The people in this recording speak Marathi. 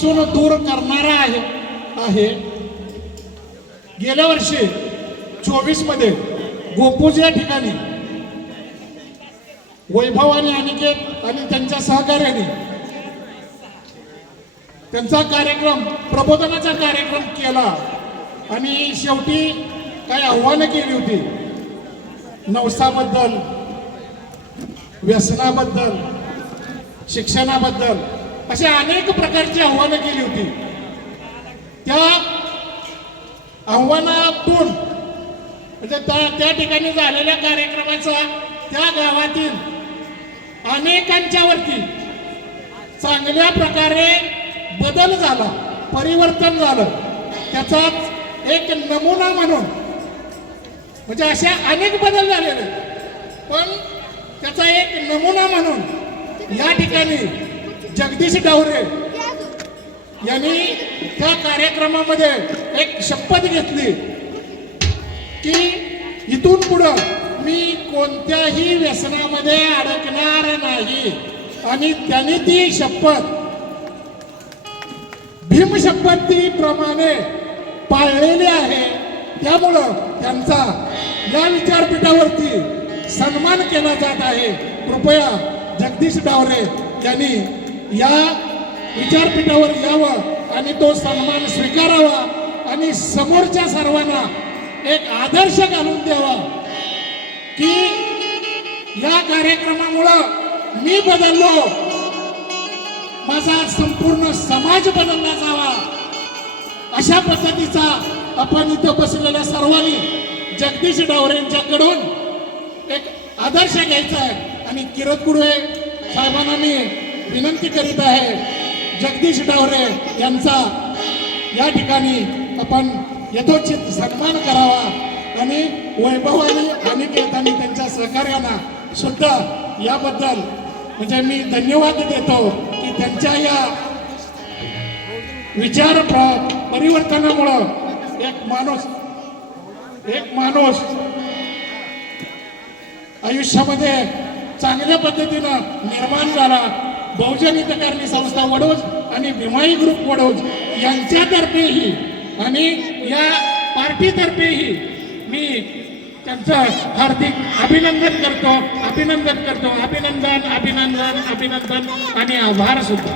सुन दूर करणारा आहे. आहे. गेल्या वर्षी चोवीसमध्ये गोपूज या ठिकाणी वैभव आणि अनिकेत आणि त्यांच्या सहकार्याने त्यांचा कार्यक्रम प्रबोधनाचा कार्यक्रम केला. आणि शेवटी काही आव्हानं केली होती. नवसाबद्दल व्यसनाबद्दल शिक्षणाबद्दल. अशा अनेक प्रकारची आव्हानं केली होती. त्या आव्हानातून म्हणजे त्या त्या ठिकाणी झालेल्या कार्यक्रमाचा त्या गावातील अनेकांच्यावरती चांगल्या प्रकारे बदल झाला परिवर्तन झालं. त्याचाच एक नमुना म्हणून म्हणजे असे अनेक बदल झालेले पण त्याचा एक नमुना म्हणून या ठिकाणी जगदीश डावरे यांनी त्या कार्यक्रमामध्ये एक शपथ घेतली की इथून पुढं मी कोणत्याही व्यसनामध्ये अडकणार नाही. आणि त्यांनी ती शपथ भीमशपथीप्रमाणे पाळलेली आहे. त्यामुळं त्यांचा या विचारपीठावरती सन्मान केला जात आहे. कृपया जगदीश डावरे यांनी या विचारपीठावर यावं आणि तो सन्मान स्वीकारावा आणि समोरच्या सर्वांना एक आदर्श घालून द्यावा की या कार्यक्रमामुळं मी बदललो. माझा संपूर्ण समाज बदलला जावा. अशा पद्धतीचा आपण इथं बसलेल्या सर्वांनी जगदीश डावरेंच्याकडून एक आदर्श घ्यायचा आहे. आणि किरत कुडवे साहेबांना मी विनंती करीत आहे जगदीश डावरे यांचा या ठिकाणी आपण यथोचित सन्मान करावा. आणि वैभवाने आणि त्यांच्या सहकार्यांना सुद्धा याबद्दल म्हणजे मी धन्यवाद देतो की त्यांच्या या विचार परिवर्तनामुळं एक माणूस एक माणूस आयुष्यामध्ये चांगल्या पद्धतीनं निर्माण झाला. बहुजन हितकारणी संस्था वडोज आणि भिमाई ग्रुप वडोज यांच्यातर्फेही आणि या पार्टीतर्फेही मी त्यांचं हार्दिक अभिनंदन करतो अभिनंदन करतो अभिनंदन अभिनंदन अभिनंदन आणि आभार सुद्धा.